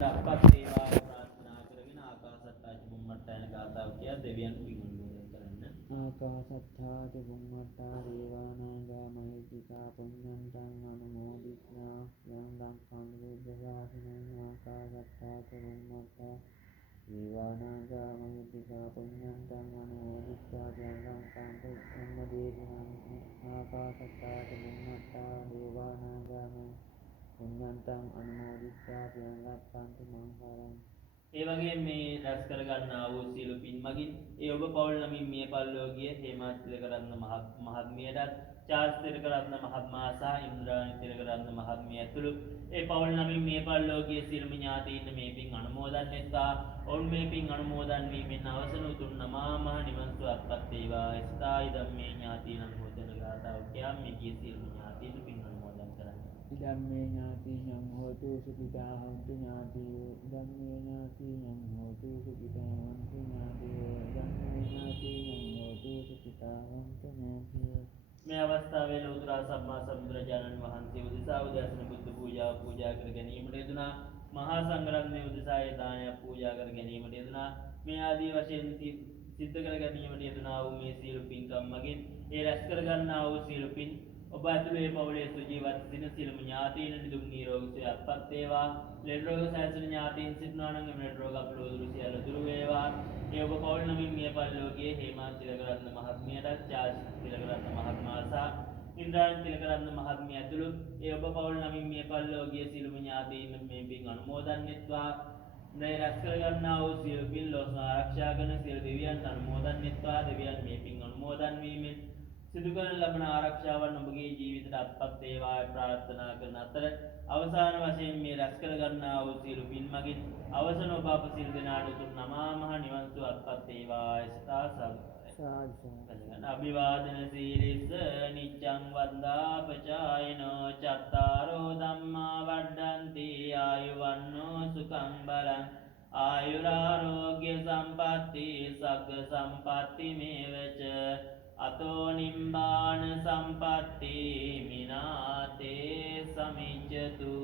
අපත් ඒවා ප්‍රාර්ථනා කරගෙන ආකාසත්තා චුම්මට්ටාන ගාථාව කියා දෙවියන් පින් අනුමෝදන් කරන්න. ආකාසත්තා චුම්මට්ටා දේවානාගා මහිද්దికා පුඤ්ඤන්තං අනුමෝදිත්වා යං ලංකන්තු බුද්ධ ආකාසත්තා චුම්මට්ටා දේවානාගා මහිද්దికා පුඤ්ඤන්තං අනුමෝදිත්වා යං ලංකන්තු ධම්මදේශනං ආකාසත්තා චුම්මට්ටා දේවානාගා පුඤ්ඤන්තං අනුමෝදිත්වා යං ලක්ඛන්තු මං කරං. ඒ වගේ මේ රැස් කර ගන්නා වූ සියලු පින් මගින් ඒ ඔබ පවුල් නමින් මිය පරලෝකීය හේමා තිලකරත්න මහත්මියටත් චාල්ස් තිලකරත්න මහත්මයා සහ ඉන්ද්‍රාණි තිලකරත්න මහත්මිය ඇතුළු ඒ පවුල් නමින් මිය පරලෝකීය සියලුම ඥාතීන් මේ පින් අනුමෝදන් වෙත්වා. ඔවුන් මේ පින් අනුමෝදන් වීමෙන් අවසන උතුම් නමා මහ නිවන් සුව අත්පත් වේවා. ස්ථායි ධම්මේ ඥාතීන් අනුමෝදන ගාථාව කියා මේ කී සියලුම ඥාතීන් පින් අනුමෝදන් කරන්නේ. ධම්මේ ඥාතියං හෝතු සුඛිතා හොන්තු ඥාතියෝ ධම්මේ ඥාතියං හෝතු සුඛිතා හොන්තු ඥාතියෝ ධම්මේ ඥාතියං හෝතු සුඛිතා හොන්තු ඥාතියෝ. මේ අවස්ථාවේ ලෝතර සම්මා සම්බුදුරජාණන් වහන්සේ උදෙසා උදෑසන බුද්ධ පූජාව පූජා කර ගැනීමට යෙදුනා. මහා සංඝරත්නය උදෙසා ඒ දානය පූජා කර ගැනීමට යෙදුනා. මේ ආදී වශයෙන් සිද්ධ කර ගැනීමට යෙදුනා වූ මේ සියලු පින්කම් මගින් ඒ රැස් කර ගන්නා වූ සියලු පින් ඔබ ඇතුළු ඒ පවුලේ සුජීවත් සිටින සියලුම ඥාතීන් නිදුක් නිරෝගී සුවය අත්පත් වේවා. ලෙඩ රෝග සැලසෙන ඥාතීන් සිටිනවා නම් එම ලෙඩ රෝග අපලෝ දුරු සියල්ල දුරු වේවා. ඒ ඔබ පවුල් නමින් මිය පරලෝකීය හේමා තිලකරත්න මහත්මියටත් චාල්ස් තිලකරත්න මහත්මයා සහ ඉන්ද්‍රාණි තිලකරත්න මහත්මිය ඇතුළු ඒ ඔබ පවුල් නමින් මිය පරලෝකීය සියලුම ඥාතීන් මේ පින් අනුමෝදන් වෙත්වා. මේ රැස් කර ගන්නා වූ සියලු පින් ලෝක ආරක්ෂා කරන සියලු දෙවියන් අනුමෝදන් වෙත්වා. දෙවියන් මේ පින් අනුමෝදන් වීමෙන් සිදු කරන ලබන ආරක්ෂාවන් ඔබගේ ජීවිතයට අත්පත් වේවා ප්‍රාර්ථනා කරන අතර අවසාන වශයෙන් මේ රැස් කර ගන්නා වූ සියලු පින් මගින් අවසන ඔබ අප සියලු දෙනාට උතුම් නමා මහ නිවන් සුව අත්පත් වේවා. සිතා සාදු අභිවාදන සීලිස්ස නිච්ඡං වන්දාපචායන චත්තාරෝ ධම්මා වඩ්ඩන්ති ආයුවන්නෝ සුඛං බලං ආයුරාෝග්‍ය සම්පatti සග්ග සම්පatti මේවච අතෝ නිම්බාන සම්පatti මිනාතේ සමිච්ඡතු